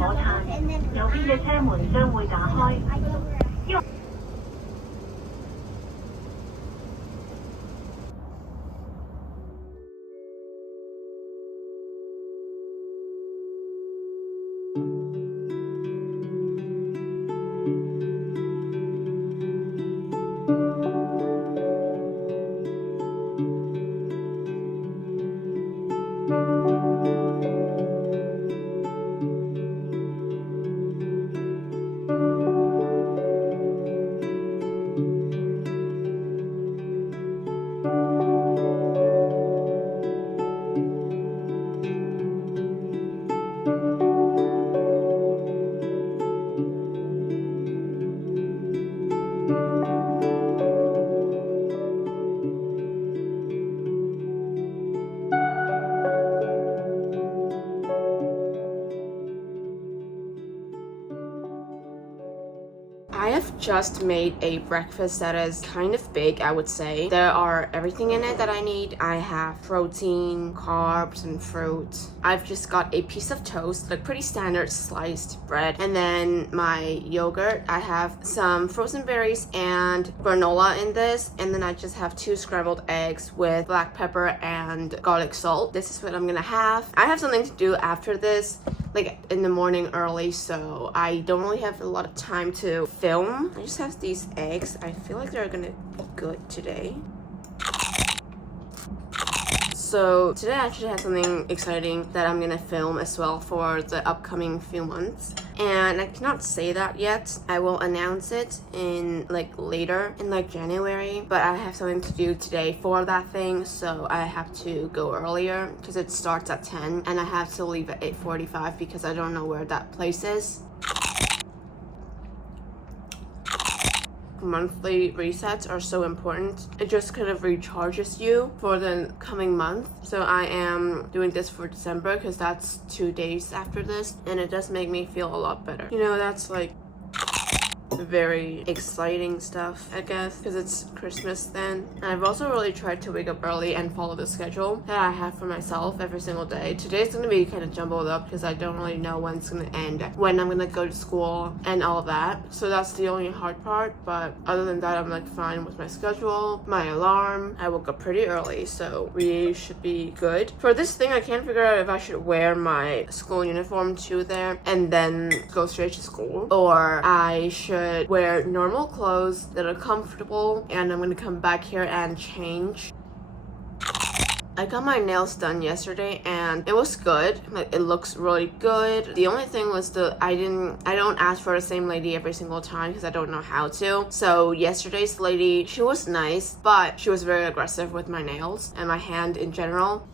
火炭，右邊嘅車門將會打開。I have just made a breakfast that is kind of big, I would say. There are everything in it that I need. I have protein, carbs, and fruit. I've just got a piece of toast, like pretty standard sliced bread. And then my yogurt. I have some frozen berries and granola in this. And then I just have 2 scrambled eggs with black pepper and garlic salt. This is what I'm gonna have. I have something to do after this, like in the morning early, so I don't really have a lot of time to film. I just have these eggs. I feel like they're gonna be good today. So today I actually have something exciting that I'm gonna film as well for the upcoming few months, and I cannot say that yet. I will announce it in like later in like January, but I have something to do today for that thing, so I have to go earlier because it starts at 10 and I have to leave at 8:45 because I don't know where that place is. Monthly resets are so important. It just kind of recharges you for the coming month. So I am doing this for December because that's 2 days after this, and it does make me feel a lot better. You know, that's like very exciting stuff, I guess, because it's Christmas then. And I've also really tried to wake up early and follow the schedule that I have for myself every single day. Today's gonna be kind of jumbled up because I don't really know when it's gonna end, when I'm gonna go to school and all of that. So that's the only hard part, but other than that, I'm like fine with my schedule, my alarm. I woke up pretty early, so we should be good. For this thing, I can't figure out if I should wear my school uniform to there and then go straight to school, or I should wear normal clothes that are comfortable, and I'm gonna come back here and change. I got my nails done yesterday and it was good. Like, it looks really good. The only thing was I don't ask for the same lady every single time because I don't know how to. So yesterday's lady, she was nice, but she was very aggressive with my nails and my hand in general.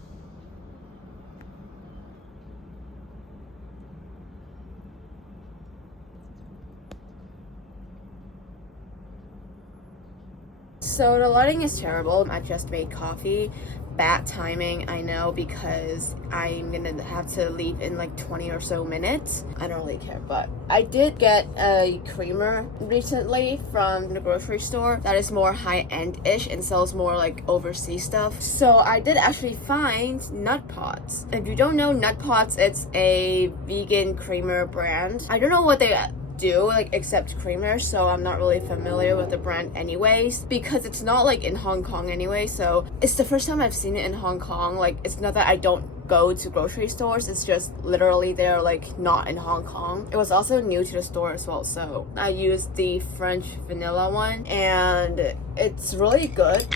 So the lighting is terrible. I just made coffee. Bad timing, I know, because I'm gonna have to leave in like 20 or so minutes. I don't really care, but I did get a creamer recently from the grocery store that is more high-end-ish and sells more like overseas stuff. So I did actually find Nut Pots. If you don't know Nut Pots, it's a vegan creamer brand. I don't know what they do like except creamer, so I'm not really familiar with the brand anyways, because it's not like in Hong Kong anyway. So it's the first time I've seen it in Hong Kong. Like, it's not that I don't go to grocery stores, it's just literally they're like not in Hong Kong. It was also new to the store as well, so I used the French vanilla one and it's really good.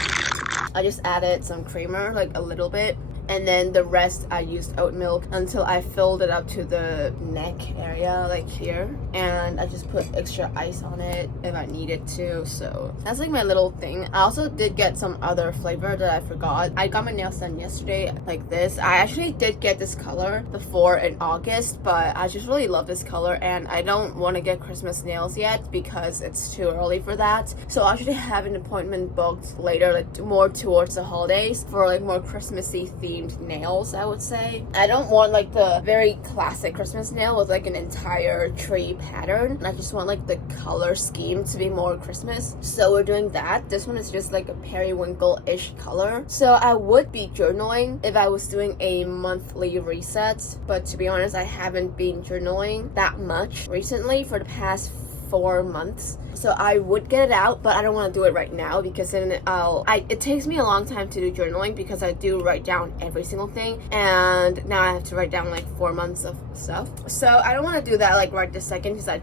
I just added some creamer, like a little bit, and then the rest I used oat milk until I filled it up to the neck area, like here, and I just put extra ice on it if I needed to. So that's like my little thing. I also did get some other flavor that I forgot. I got my nails done yesterday like this. I actually did get this color before in August, but I just really love this color and I don't want to get Christmas nails yet because it's too early for that. So I actually have an appointment booked later, like more towards the holidays, for like more Christmassy theme themed nails, I would say. I don't want like the very classic Christmas nail with like an entire tree pattern. I just want like the color scheme to be more Christmas. So we're doing that. This one is just like a periwinkle-ish color. So I would be journaling if I was doing a monthly reset, but to be honest, I haven't been journaling that much recently for the past 4 months. So I would get it out, but I don't want to do it right now because then it takes me a long time to do journaling because I do write down every single thing, and now I have to write down like 4 months of stuff. So I don't want to do that like right this second because I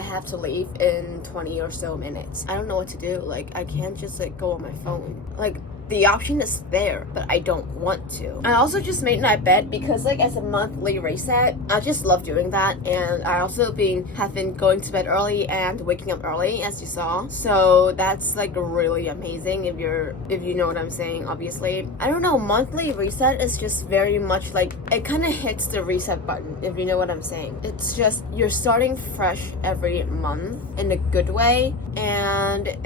have to leave in 20 or so minutes. I don't know what to do. Like I can't just like go on my phone. Like the option is there, but I don't want to. I also just made my bed because like as a monthly reset, I just love doing that. And I also have been going to bed early and waking up early, as you saw. So that's like really amazing if you know what I'm saying, obviously. I don't know, monthly reset is just very much like, it kind of hits the reset button, if you know what I'm saying. It's just, you're starting fresh every month in a good way, and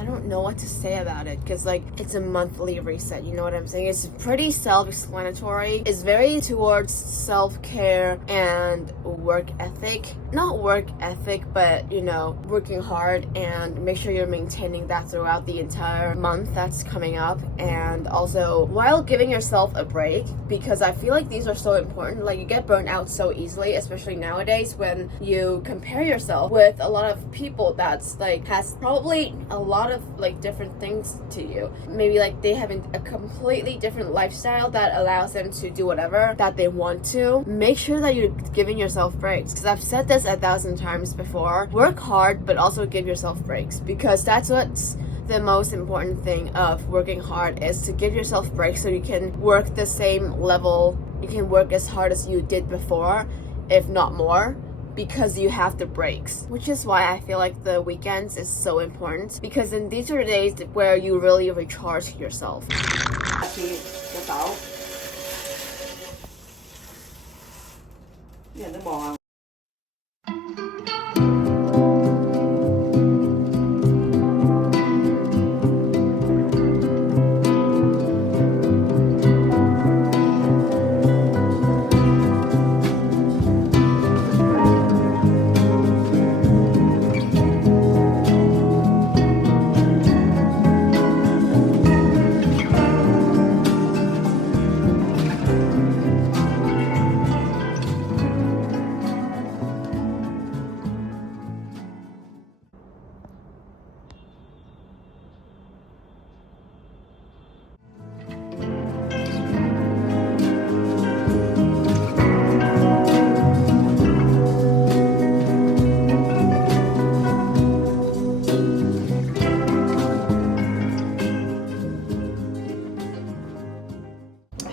I don't know what to say about it because like it's a monthly reset, you know what I'm saying? It's pretty self-explanatory. It's very towards self-care and work ethic. Not work ethic, but you know, working hard and make sure you're maintaining that throughout the entire month that's coming up, and also while giving yourself a break, because I feel like these are so important. Like you get burned out so easily, especially nowadays when you compare yourself with a lot of people that's like has probably a lot of like different things to you. Maybe like they have a completely different lifestyle that allows them to do whatever that they want to. Make sure that you're giving yourself breaks, because I've said this 1,000 times before. Work hard, but also give yourself breaks, because that's what's the most important thing of working hard, is to give yourself breaks so you can work the same level, you can work as hard as you did before, if not more, because you have the breaks. Which is why I feel like the weekends is so important, because then these are the days where you really recharge yourself.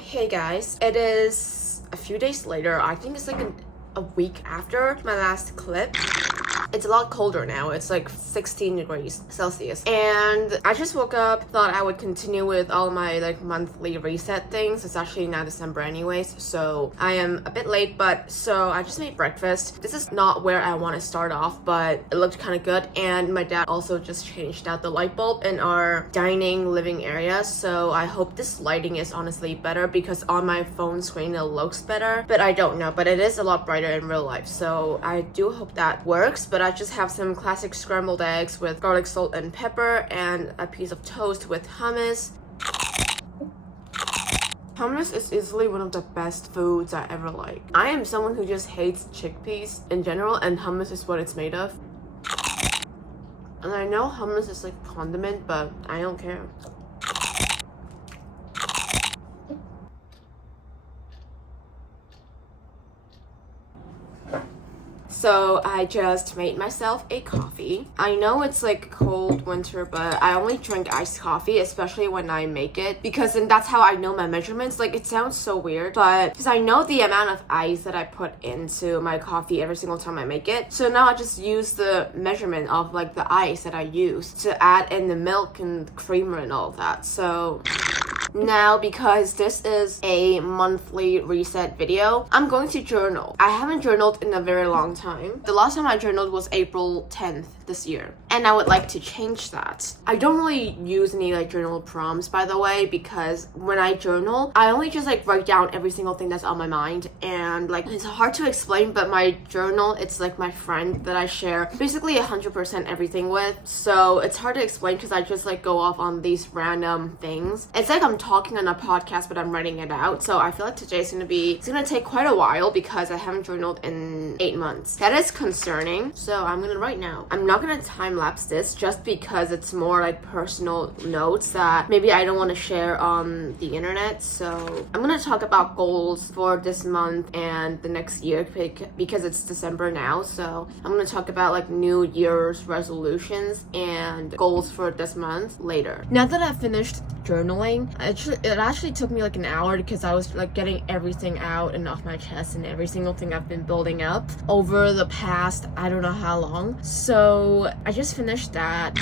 Hey guys, it is a few days later. I think it's like a week after my last clip. It's a lot colder now. It's like 16 degrees Celsius. And I just woke up, thought I would continue with all my like monthly reset things. It's actually now December anyways, so I am a bit late, but so I just made breakfast. This is not where I want to start off, but it looked kind of good. And my dad also just changed out the light bulb in our dining living area, so I hope this lighting is honestly better, because on my phone screen it looks better, but I don't know. But it is a lot brighter in real life, so I do hope that works. But I just have some classic scrambled eggs with garlic, salt, and pepper, and a piece of toast with hummus. Hummus is easily one of the best foods I ever like. I am someone who just hates chickpeas in general, and hummus is what it's made of. And I know hummus is like condiment, but I don't care. So I just made myself a coffee. I know it's like cold winter, but I only drink iced coffee, especially when I make it, because then that's how I know my measurements. Like it sounds so weird, but because I know the amount of ice that I put into my coffee every single time I make it. So now I just use the measurement of like the ice that I use to add in the milk and creamer and all of that. So now, because this is a monthly reset video, I'm going to journal. I haven't journaled in a very long time. The last time I journaled was April 10th this year. And I would like to change that. I don't really use any like journal prompts, by the way, because when I journal, I only just like write down every single thing that's on my mind, and like it's hard to explain, but my journal, it's like my friend that I share basically 100% everything with, so it's hard to explain because I just like go off on these random things. It's like I'm talking on a podcast, but I'm writing it out. So I feel like today is it's gonna take quite a while because I haven't journaled in 8 months. That is concerning, so I'm gonna write now. I'm not gonna time lapse this just because it's more like personal notes that maybe I don't want to share on the internet. So I'm gonna talk about goals for this month and the next year because it's December now. So I'm gonna talk about like New Year's resolutions and goals for this month later. Now that I've finished journaling, it actually took me like an hour because I was like getting everything out and off my chest and every single thing I've been building up over the past I don't know how long. So I just finished that.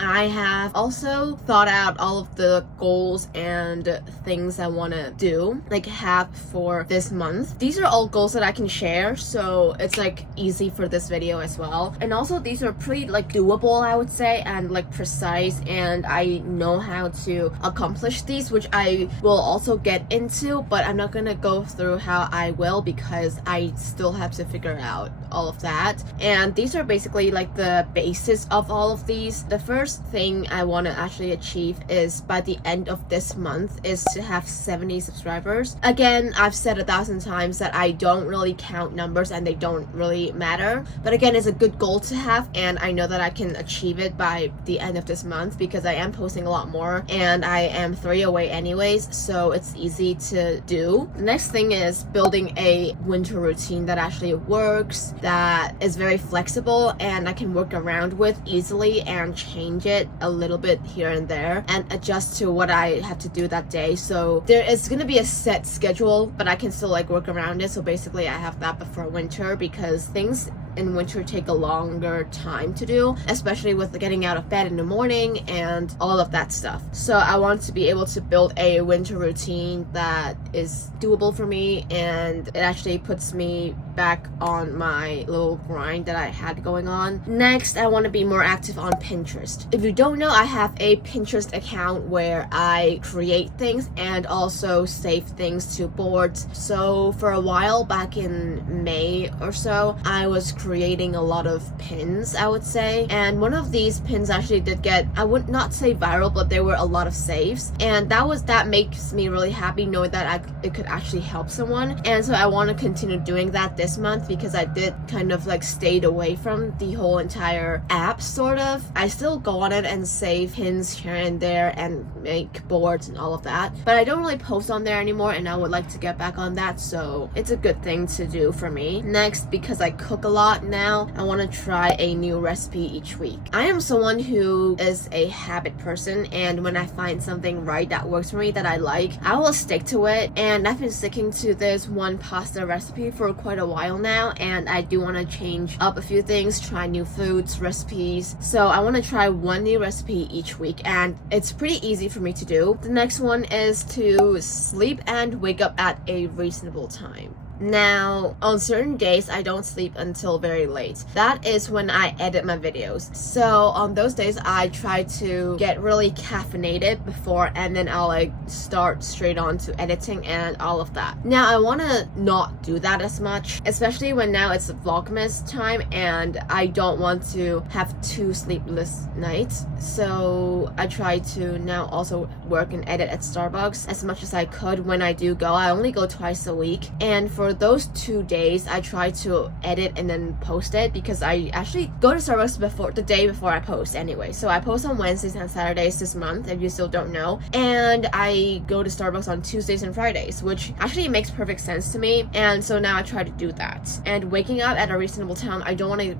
I have also thought out all of the goals and things I want to do, like have for this month. These are all goals that I can share, so it's like easy for this video as well. And also these are pretty like doable, I would say, and like precise, and I know how to accomplish these, which I will also get into, but I'm not gonna go through how I will because I still have to figure out all of that. And these are basically like the basis of all of these. The first thing I want to actually achieve is by the end of this month is to have 70 subscribers. Again, I've said 1,000 times that I don't really count numbers and they don't really matter, but again, it's a good goal to have, and I know that I can achieve it by the end of this month because I am posting a lot more and I am 3 away anyways, so it's easy to do. The next thing is building a winter routine that actually works, that is very flexible and I can work around with easily and change it a little bit here and there and adjust to what I have to do that day. So there is going to be a set schedule, but I can still like work around it. So basically I have that before winter because things in winter take a longer time to do, especially with getting out of bed in the morning and all of that stuff. So I want to be able to build a winter routine that is doable for me, and it actually puts me back on my little grind that I had going on. Next, I want to be more active on Pinterest. If you don't know, I have a Pinterest account where I create things and also save things to boards. So for a while back in May or so, I was creating a lot of pins, I would say, and one of these pins actually did get, I would not say viral, but there were a lot of saves, and that makes me really happy knowing that it could actually help someone. And so I want to continue doing that this month because I did kind of like stayed away from the whole entire app, sort of. I still go on it and save pins here and there and make boards and all of that, but I don't really post on there anymore, and I would like to get back on that, so it's a good thing to do for me. Next, because I cook a lot now, I want to try a new recipe each week. I am someone who is a habit person, and when I find something right that works for me that I like, I will stick to it. And I've been sticking to this one pasta recipe for quite a while now, and I do want to change up a few things, try new foods, recipes. So I want to try one new recipe each week, and it's pretty easy for me to do. The next one is to sleep and wake up at a reasonable time. Now, on certain days, I don't sleep until very late. That is when I edit my videos. So on those days, I try to get really caffeinated before, and then I'll like start straight on to editing and all of that. Now, I want to not do that as much, especially when now it's VLOGMAS time and I don't want to have 2 sleepless nights. So I try to now also work and edit at Starbucks as much as I could when I do go. I only go twice a week, and for those 2 days I try to edit and then post it because I actually go to Starbucks the day before I post anyway. So I post on Wednesdays and Saturdays this month, if you still don't know, and I go to Starbucks on Tuesdays and Fridays, which actually makes perfect sense to me. And so now I try to do that. And waking up at a reasonable time, I don't want to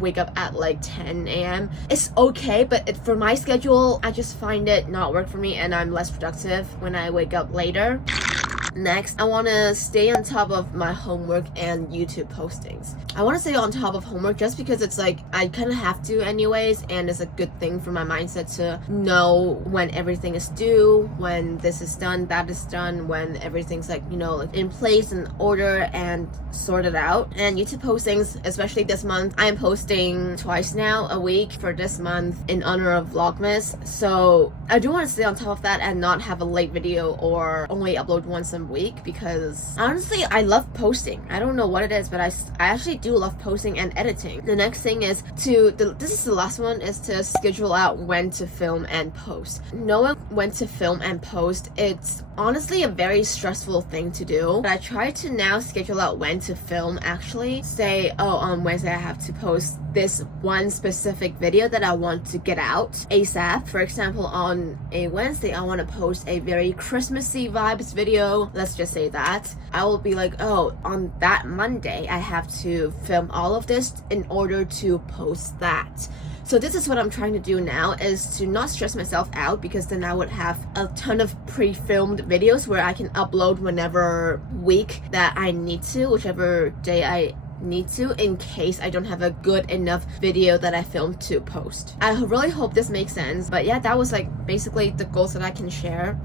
wake up at like 10 a.m. It's okay, but for my schedule, I just find it not work for me, and I'm less productive when I wake up later. Next, I want to stay on top of my homework and YouTube postings. I want to stay on top of homework just because it's like I kind of have to anyways, and it's a good thing for my mindset to know when everything is due, when this is done, that is done, when everything's like, you know, like in place and order and sorted out. And YouTube postings, especially this month, I'm posting twice now a week for this month in honor of VLOGMAS. So I do want to stay on top of that and not have a late video or only upload once a week, because honestly I love posting. I don't know what it is, but I actually do love posting and editing. The next thing is this is the last one, is to schedule out when to film and post. Knowing when to film and post, it's honestly a very stressful thing to do, but I try to now schedule out when to film. Actually say, oh, on Wednesday I have to post this one specific video that I want to get out ASAP. For example, on a Wednesday I want to post a very Christmassy vibes video, let's just say that. I will be like, oh, on that Monday I have to film all of this in order to post that. So this is what I'm trying to do now, is to not stress myself out, because then I would have a ton of pre-filmed videos where I can upload whenever week that I need to, whichever day I need to, in case I don't have a good enough video that I filmed to post. I really hope this makes sense, but yeah, that was like basically the goals that I can share.